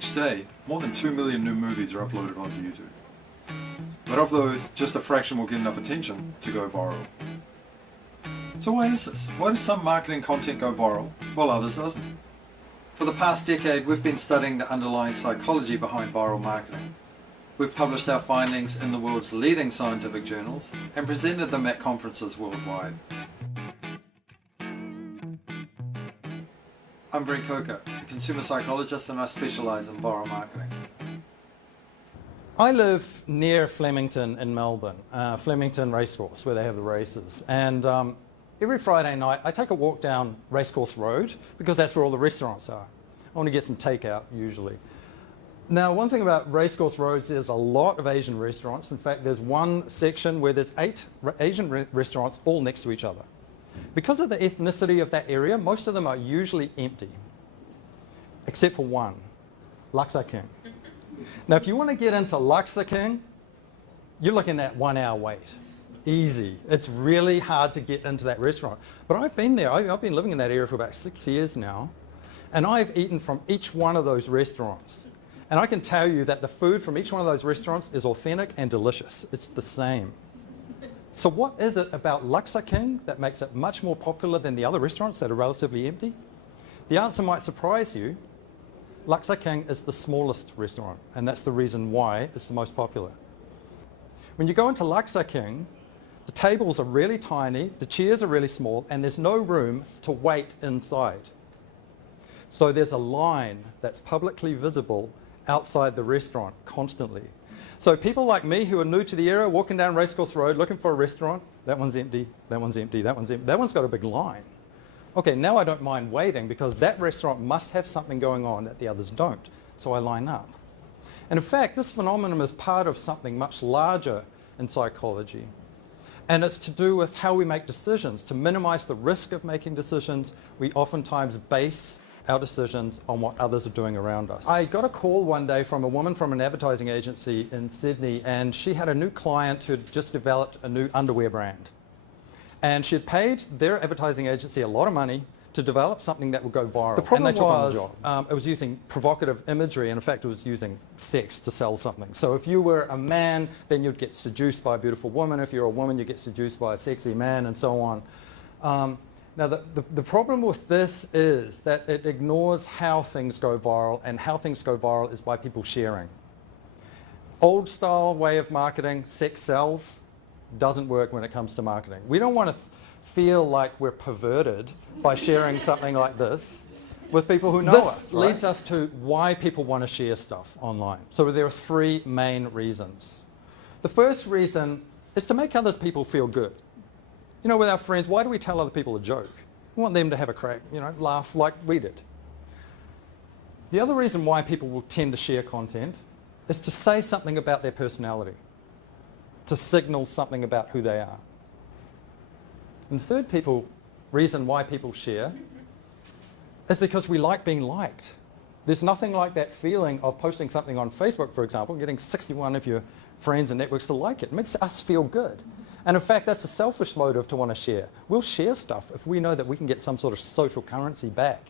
Each day, more than 2 million new movies are uploaded onto YouTube. But of those, just a fraction will get enough attention to go viral. So why is this? Why does some marketing content go viral, while others doesn't? For the past decade, we've been studying the underlying psychology behind viral marketing. We've published our findings in the world's leading scientific journals and presented them at conferences worldwide. I'm Brent, a consumer psychologist, and I specialise in viral marketing. I live near Flemington in Melbourne, Flemington Racecourse, where they have the races. And every Friday night I take a walk down Racecourse Road because that's where all the restaurants are. I want to get some takeout usually. Now, one thing about Racecourse Roads, there's a lot of Asian restaurants. In fact, there's one section where there's 8 Asian restaurants all next to each other. Because of the ethnicity of that area, most of them are usually empty, except for one, Luxa King. Now, if you want to get into Luxa King, you're looking at 1 hour wait. Easy. It's really hard to get into that restaurant. But I've been there. I've been living in that area for about 6 years now, and I've eaten from each one of those restaurants. And I can tell you that the food from each one of those restaurants is authentic and delicious. It's the same. So what is it about Luxa King that makes it much more popular than the other restaurants that are relatively empty? The answer might surprise you. Luxa King is the smallest restaurant, and that's the reason why it's the most popular. When you go into Luxa King, the tables are really tiny, the chairs are really small, and there's no room to wait inside. So there's a line that's publicly visible outside the restaurant constantly. So people like me who are new to the area, walking down Racecourse Road looking for a restaurant, that one's empty, that one's empty, that one's empty, that one's got a big line. Okay, now I don't mind waiting because that restaurant must have something going on that the others don't, so I line up. And in fact, this phenomenon is part of something much larger in psychology. And it's to do with how we make decisions. To minimize the risk of making decisions, we oftentimes base our decisions on what others are doing around us. I got a call one day from a woman from an advertising agency in Sydney, and she had a new client who had just developed a new underwear brand. And she had paid their advertising agency a lot of money to develop something that would go viral. The problem was it was using provocative imagery, and in fact it was using sex to sell something. So if you were a man, then you'd get seduced by a beautiful woman. If you're a woman, you get seduced by a sexy man, and so on. Now, the problem with this is that it ignores how things go viral, and how things go viral is by people sharing. Old style way of marketing, sex sells, doesn't work when it comes to marketing. We don't want to feel like we're perverted by sharing something like this with people who know us. This leads us to why people want to share stuff online. So there are 3 main reasons. The first reason is to make other people feel good. You know, with our friends, why do we tell other people a joke? We want them to have a crack, you know, laugh like we did. The other reason why people will tend to share content is to say something about their personality, to signal something about who they are. And the third reason why people share is because we like being liked. There's nothing like that feeling of posting something on Facebook, for example, getting 61 of your friends and networks to like it. It makes us feel good. And in fact, that's a selfish motive to want to share. We'll share stuff if we know that we can get some sort of social currency back.